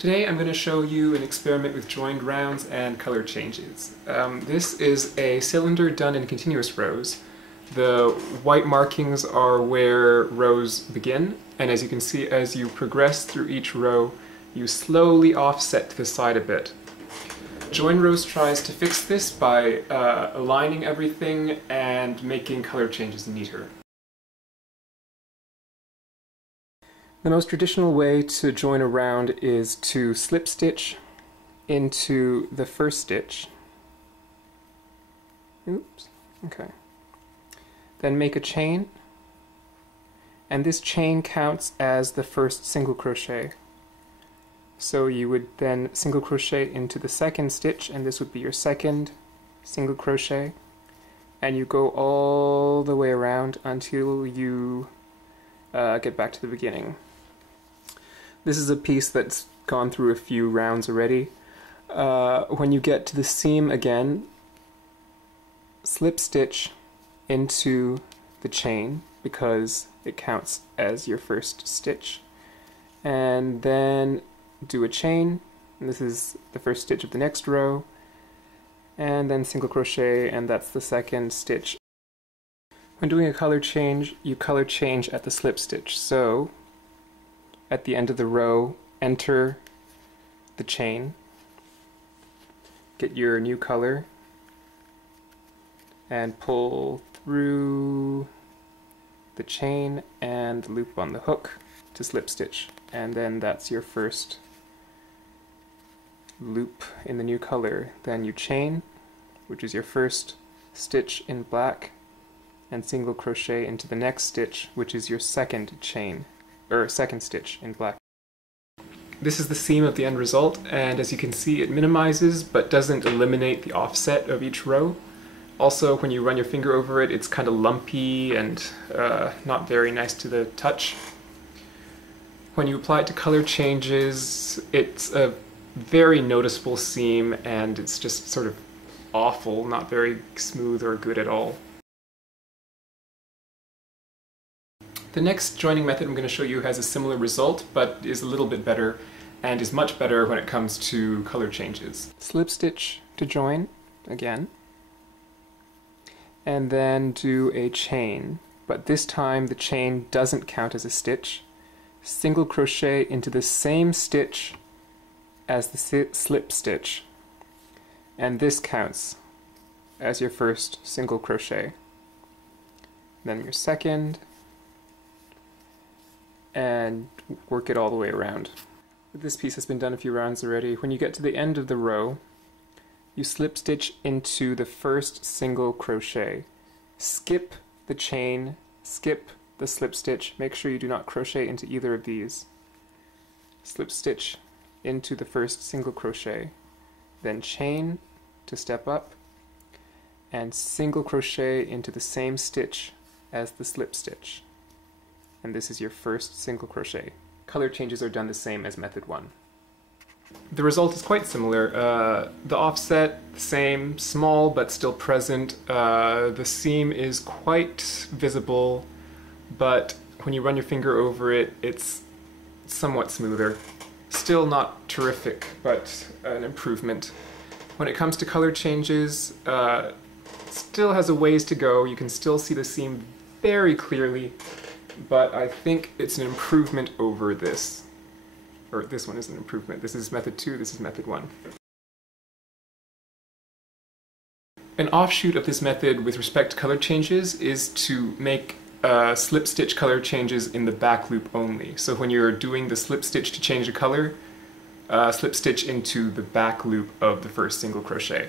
Today I'm going to show you an experiment with joined rounds and color changes. This is a cylinder done in continuous rows. The white markings are where rows begin, and as you can see, as you progress through each row, you slowly offset to the side a bit. Join rows tries to fix this by aligning everything and making color changes neater. The most traditional way to join a round is to slip stitch into the first stitch. Oops, okay. Then make a chain, and this chain counts as the first single crochet. So you would then single crochet into the second stitch, and this would be your second single crochet, and you go all the way around until you get back to the beginning. This is a piece that's gone through a few rounds already. When you get to the seam again, slip stitch into the chain because it counts as your first stitch, and then do a chain, and this is the first stitch of the next row, and then single crochet, and that's the second stitch. When doing a color change, you color change at the slip stitch. So at the end of the row, enter the chain, get your new color, and pull through the chain and loop on the hook to slip stitch, and then that's your first loop in the new color. Then you chain, which is your first stitch in black, and single crochet into the next stitch, which is your second chain, or second stitch in black. This is the seam of the end result, and as you can see, it minimizes but doesn't eliminate the offset of each row. Also, when you run your finger over it, it's kind of lumpy and not very nice to the touch. When you apply it to color changes, it's a very noticeable seam, and it's just sort of awful, not very smooth or good at all. The next joining method I'm going to show you has a similar result, but is a little bit better, and is much better when it comes to color changes. Slip stitch to join again, and then do a chain, but this time the chain doesn't count as a stitch. Single crochet into the same stitch as the slip stitch, and this counts as your first single crochet. Then your second, and work it all the way around. This piece has been done a few rounds already. When you get to the end of the row, you slip stitch into the first single crochet. Skip the chain, skip the slip stitch, make sure you do not crochet into either of these. Slip stitch into the first single crochet, then chain to step up, and single crochet into the same stitch as the slip stitch. And this is your first single crochet. Color changes are done the same as method 1. The result is quite similar. The offset, the same, small but still present. The seam is quite visible, but when you run your finger over it, it's somewhat smoother. Still not terrific, but an improvement. When it comes to color changes, still has a ways to go. You can still see the seam very clearly, but I think it's an improvement over this. Or this one is an improvement. This is method 2, this is method 1. An offshoot of this method with respect to color changes is to make slip stitch color changes in the back loop only. So when you're doing the slip stitch to change a color, slip stitch into the back loop of the first single crochet.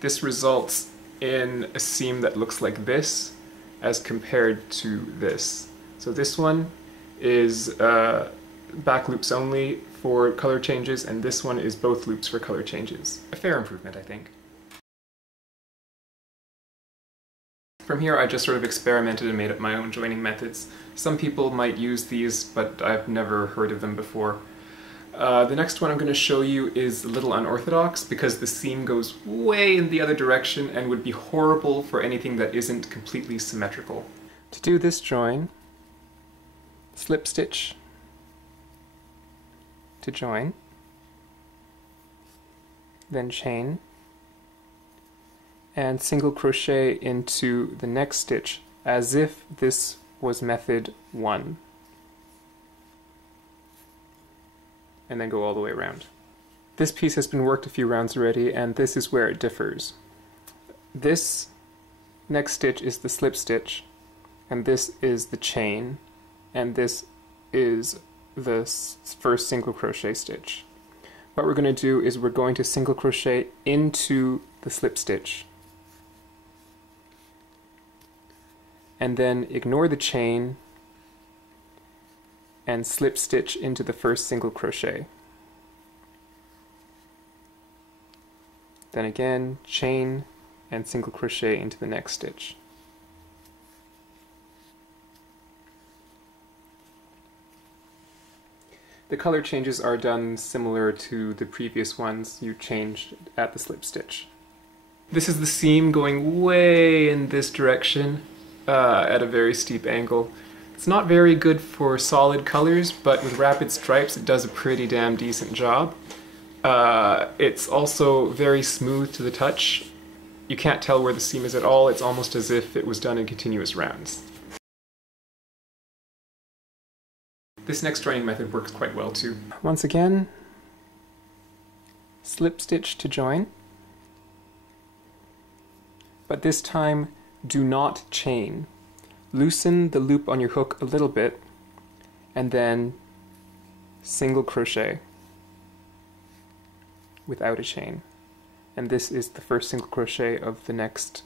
This results in a seam that looks like this as compared to this. So this one is back loops only for color changes, and this one is both loops for color changes. A fair improvement, I think. From here I just sort of experimented and made up my own joining methods. Some people might use these, but I've never heard of them before. The next one I'm going to show you is a little unorthodox because the seam goes way in the other direction and would be horrible for anything that isn't completely symmetrical. To do this join, slip stitch to join, then chain, and single crochet into the next stitch as if this was method 1, and then go all the way around. This piece has been worked a few rounds already, and this is where it differs. This next stitch is the slip stitch, and this is the chain, and this is the first single crochet stitch. What we're going to do is we're going to single crochet into the slip stitch, and then ignore the chain and slip stitch into the first single crochet. Then again, chain and single crochet into the next stitch. The color changes are done similar to the previous ones you changed at the slip stitch. This is the seam going way in this direction at a very steep angle. It's not very good for solid colors, but with rapid stripes it does a pretty damn decent job. It's also very smooth to the touch. You can't tell where the seam is at all. It's almost as if it was done in continuous rounds. This next joining method works quite well too. Once again, slip stitch to join, but this time do not chain. Loosen the loop on your hook a little bit, and then single crochet without a chain. And this is the first single crochet of the next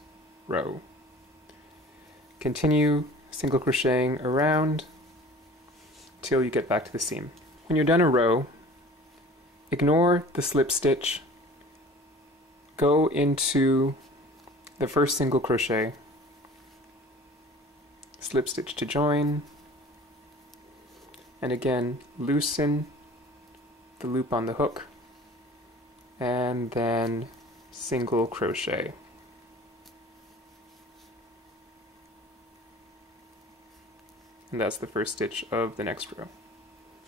row. Continue single crocheting around till you get back to the seam. When you're done a row, ignore the slip stitch, go into the first single crochet, slip stitch to join, and again loosen the loop on the hook, and then single crochet. And that's the first stitch of the next row.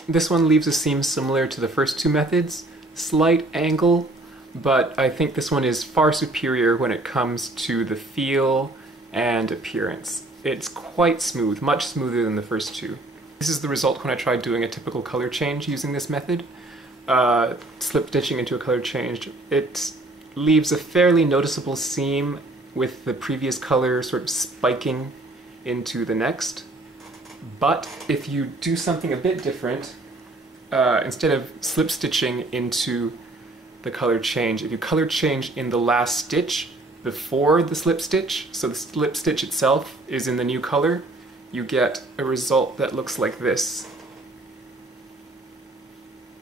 This one leaves a seam similar to the first two methods, slight angle, but I think this one is far superior when it comes to the feel and appearance. It's quite smooth, much smoother than the first two. This is the result when I tried doing a typical color change using this method. Slip stitching into a color change. It leaves a fairly noticeable seam with the previous color sort of spiking into the next. But if you do something a bit different, instead of slip stitching into the color change, if you color change in the last stitch before the slip stitch, so the slip stitch itself is in the new color, you get a result that looks like this.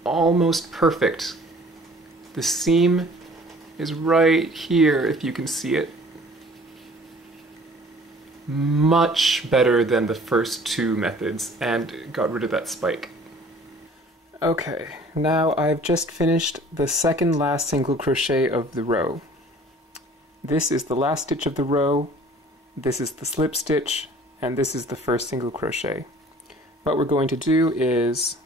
Almost perfect. The seam is right here if you can see it. Much better than the first two methods, and got rid of that spike. Okay, now I've just finished the second last single crochet of the row. This is the last stitch of the row, this is the slip stitch, and this is the first single crochet. What we're going to do is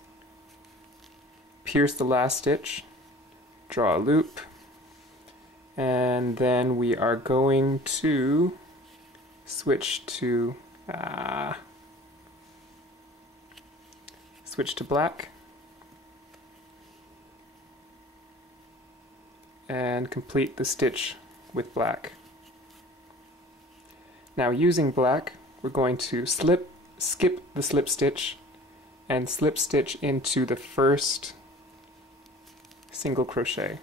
pierce the last stitch, draw a loop, and then we are going to switch to black and complete the stitch with black. Now using black, we're going to skip the slip stitch and slip stitch into the first single crochet.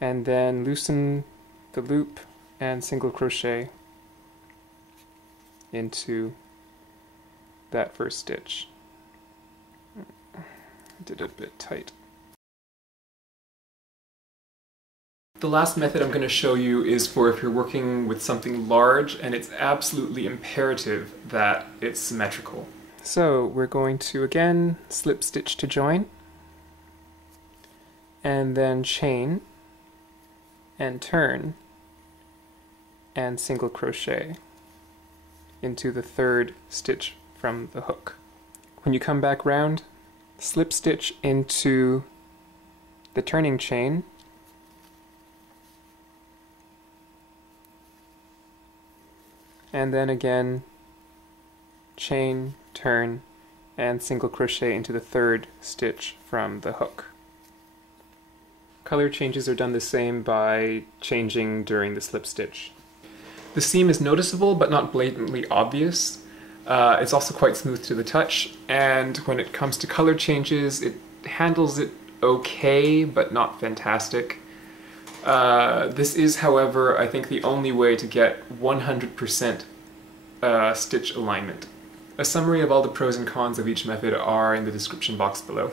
And then loosen the loop and single crochet into that first stitch. I did it a bit tight. The last method I'm going to show you is for if you're working with something large and it's absolutely imperative that it's symmetrical. So we're going to again slip stitch to join, and then chain, and turn, and single crochet into the third stitch from the hook. When you come back round, slip stitch into the turning chain, and then again chain, turn, and single crochet into the third stitch from the hook. Color changes are done the same by changing during the slip stitch. The seam is noticeable but not blatantly obvious. It's also quite smooth to the touch, and when it comes to color changes, it handles it okay but not fantastic. This is, however, I think the only way to get 100% stitch alignment. A summary of all the pros and cons of each method are in the description box below.